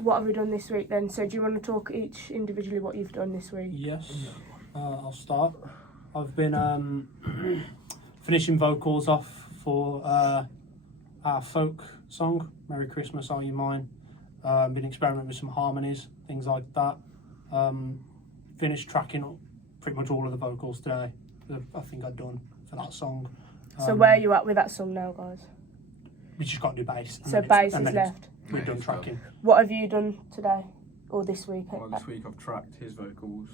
What have we done this week then? So do you want to talk each individually what you've done this week? Yes, I'll start. I've been finishing vocals off for our folk song, Merry Christmas, Are You Mine? Been experimenting with some harmonies, things like that. Finished tracking up pretty much all of the vocals today. I think I've done for that song. So where are you at with that song now, guys? We just got to do bass. So bass is left. We've done tracking. What have you done today or this week? Well, this week I've tracked his vocals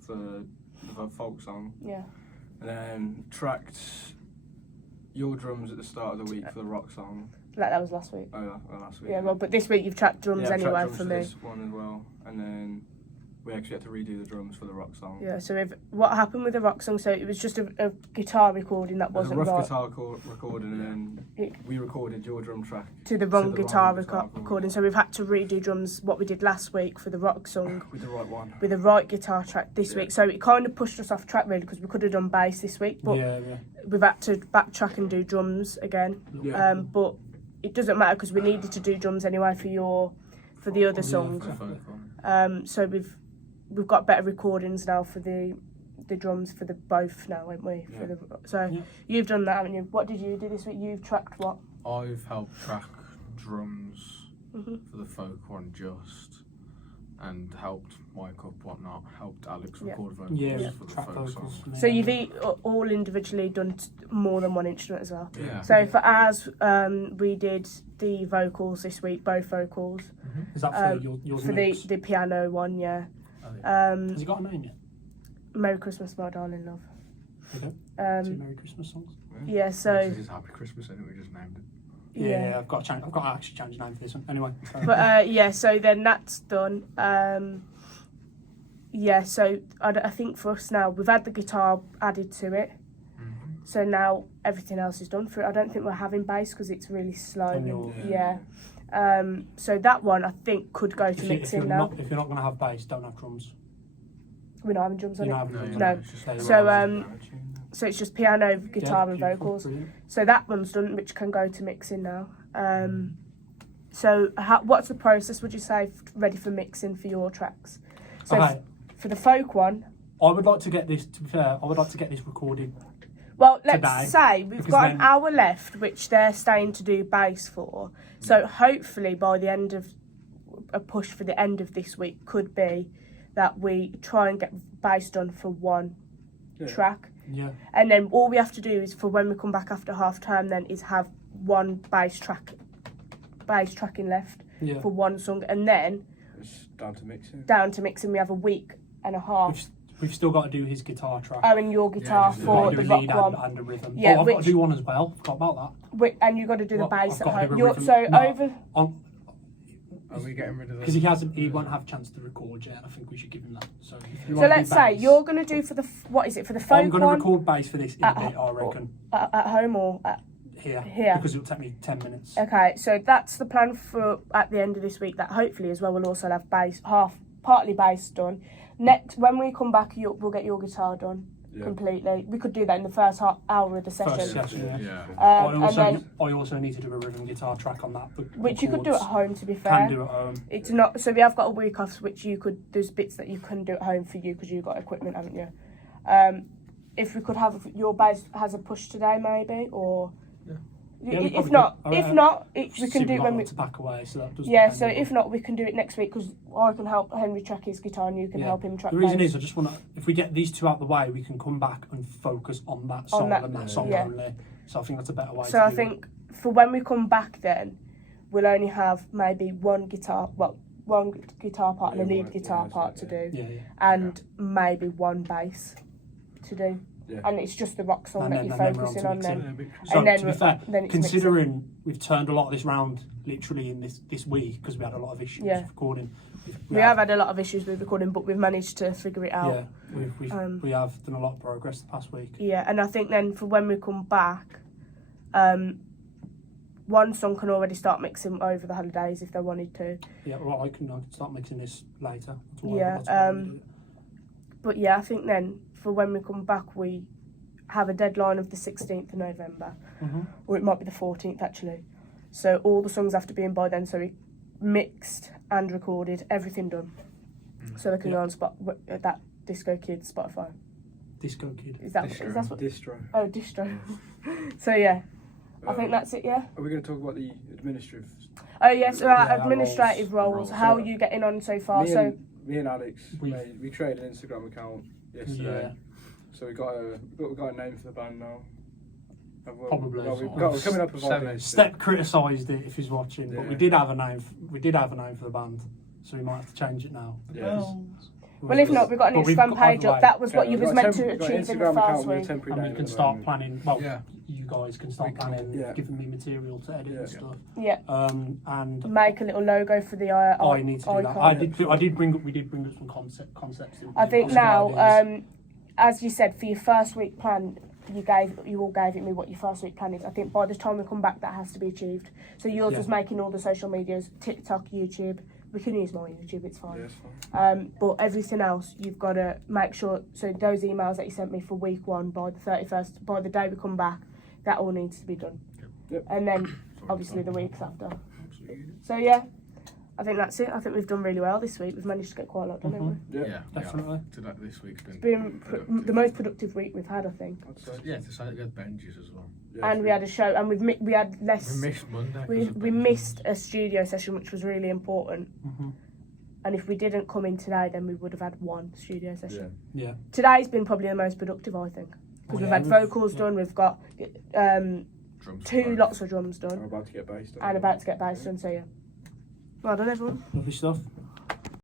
for the folk song. Yeah. And then tracked your drums at the start of the week for the rock song. Like that was last week. Oh, yeah, last week. Yeah, well, but this week you've tracked drums I've anyway tracked drums for me. This one as well. And then we actually had to redo the drums for the rock song. Yeah, so what happened with the rock song, so it was just a guitar recording that wasn't It was a rough right. guitar recording, and then we recorded your drum track To the wrong guitar recording, so we've had to redo drums, what we did last week for the rock song. With the right one. With the right guitar track this week, so it kind of pushed us off track really because we could have done bass this week, but we've had to backtrack and do drums again. Yeah. But it doesn't matter because we needed to do drums anyway for the other song. So we've got better recordings now for the drums for the both now, haven't we? Yeah. You've done that, haven't you? What did you do this week? You've tracked what? I've helped track drums for the folk one and helped mic up whatnot, helped Alex record vocals for the folk song. So you've all individually done more than one instrument as well? Yeah. So for ours, we did the vocals this week, both vocals. Is that for yours for mix? the piano one, yeah. Has he got a name yet? Merry Christmas, My Darling Love. Okay. Two Merry Christmas songs. Yeah, so... This is Happy Christmas anyway, we just named it. Yeah, I've got to actually change the name for this one. Anyway. But so then that's done. So I think for us now, we've had the guitar added to it. So now everything else is done for it. I don't think we're having bass because it's really slow. So that one I think could go to mixing now. If you're not going to have bass, don't have drums. We're not having drums on You're it. not having drums. No. So it's just piano, guitar, and beautiful, vocals. brilliant. So that one's done, which can go to mixing now. So what's the process? Would you say ready for mixing for your tracks? So for the folk one, I would like to get this. To be fair, I would like to get this recorded. Well, let's today, say we've got an hour left, which they're staying to do bass for. So hopefully by the end of a push for the end of this week could be that we try and get bass done for one track. Yeah. And then all we have to do is for when we come back after half term then is have one bass tracking left for one song, and then It's down to mixing. We have a week and a half. We've still got to do his guitar track. Oh, and your guitar for do the a rock lead one. and a rhythm. Yeah, I've got to do one as well. Forgot about that. And you've got to do the bass I've at got to do home. a rhythm. Are we getting rid of that? Because he won't have a chance to record yet. I think we should give him that. So let's say you're going to do for the for the folk I'm going to one record bass for this in a bit, I reckon. at home or here because it'll take me 10 minutes. Okay, so that's the plan for at the end of this week. That hopefully as well we'll also have bass partly bass done. Next, when we come back, we'll get your guitar done completely. We could do that in the first hour of the session. First session, yeah. I also need to do a rhythm guitar track on that. Which you could do at home, to be fair. Can do at home. It's not, so we have got a week off, which there's bits that you can do at home for you because you've got equipment, haven't you? If we could have your bass has a push today, maybe, or... If not, we can do it when we back away. So that doesn't. Yeah, so if not, we can do it next week because I can help Henry track his guitar and you can help him track. The reason is I just want to. If we get these two out of the way, we can come back and focus on that song and that song only. So I think that's a better way. So I think for when we come back, then we'll only have maybe one guitar part and a lead guitar part to do, and maybe one bass to do. Yeah. And it's just the rock song that you're focusing on then. So and then to be fair, considering we've turned a lot of this round literally in this week because we had a lot of issues with recording. We have had a lot of issues with recording, but we've managed to figure it out. Yeah, we have done a lot of progress the past week. Yeah, and I think then for when we come back, one song can already start mixing over the holidays if they wanted to. Yeah, well, I can start mixing this later. But yeah, I think then for when we come back, we have a deadline of the 16th of November, or it might be the 14th actually. So all the songs have to be in by then. So mixed and recorded, everything done. So they can go on that Disco Kids Spotify. Disco Kid. Is that Distro. is that what? Distro. Oh, distro. So yeah, I think that's it. Yeah. Are we going to talk about the administrative? Oh yes, Yeah, our administrative roles. How are you getting on so far? Me and Alex, we created an Instagram account yesterday. So we got a name for the band now. Probably. We're coming up with ideas. Step criticised it if he's watching, but Yeah. we did have a name. We did have a name for the band, so we might have to change it now. Yeah. Well, if not, we've got an But we've Instagram got- page up. That was what you we've was got meant a to we've got an achieve in the Instagram first account with a week. temporary And we name can at the start moment. planning. Well, Yeah. you guys can start planning, Yeah. giving me material to edit and stuff. Yeah. And Make a little logo for the I need to do that. icon. I did bring up. We did bring up some concepts. I think some now, ideas. as you said, for your first week plan, you all gave me what your first week plan is. I think by the time we come back, that has to be achieved. So yours Yeah. was making all the social medias, TikTok, YouTube. We can use my YouTube, it's fine. Yeah, it's fine. But everything else, you've got to make sure. So those emails that you sent me for week 1 by the 31st, by the day we come back, that all needs to be done. Yep. And then obviously the weeks after. So yeah, I think that's it. I think we've done really well this week. We've managed to get quite a lot done, haven't we? Yeah. Yeah, Definitely. This week's been. It's been productive. the most productive week we've had, I think. I'd say. Yeah, to say that we had Benji's as well. Yeah, And we had a show, and we had less. We missed Monday. We missed a studio session, which was really important. Mhm. And if we didn't come in today, then we would have had one studio session. Yeah. Yeah. Today's been probably the most productive, I think, because we've had vocals done. We've got Drums 2 lots of drums I'm done, about to get based on and about to get bass done. So yeah, well done, everyone. Lovely stuff.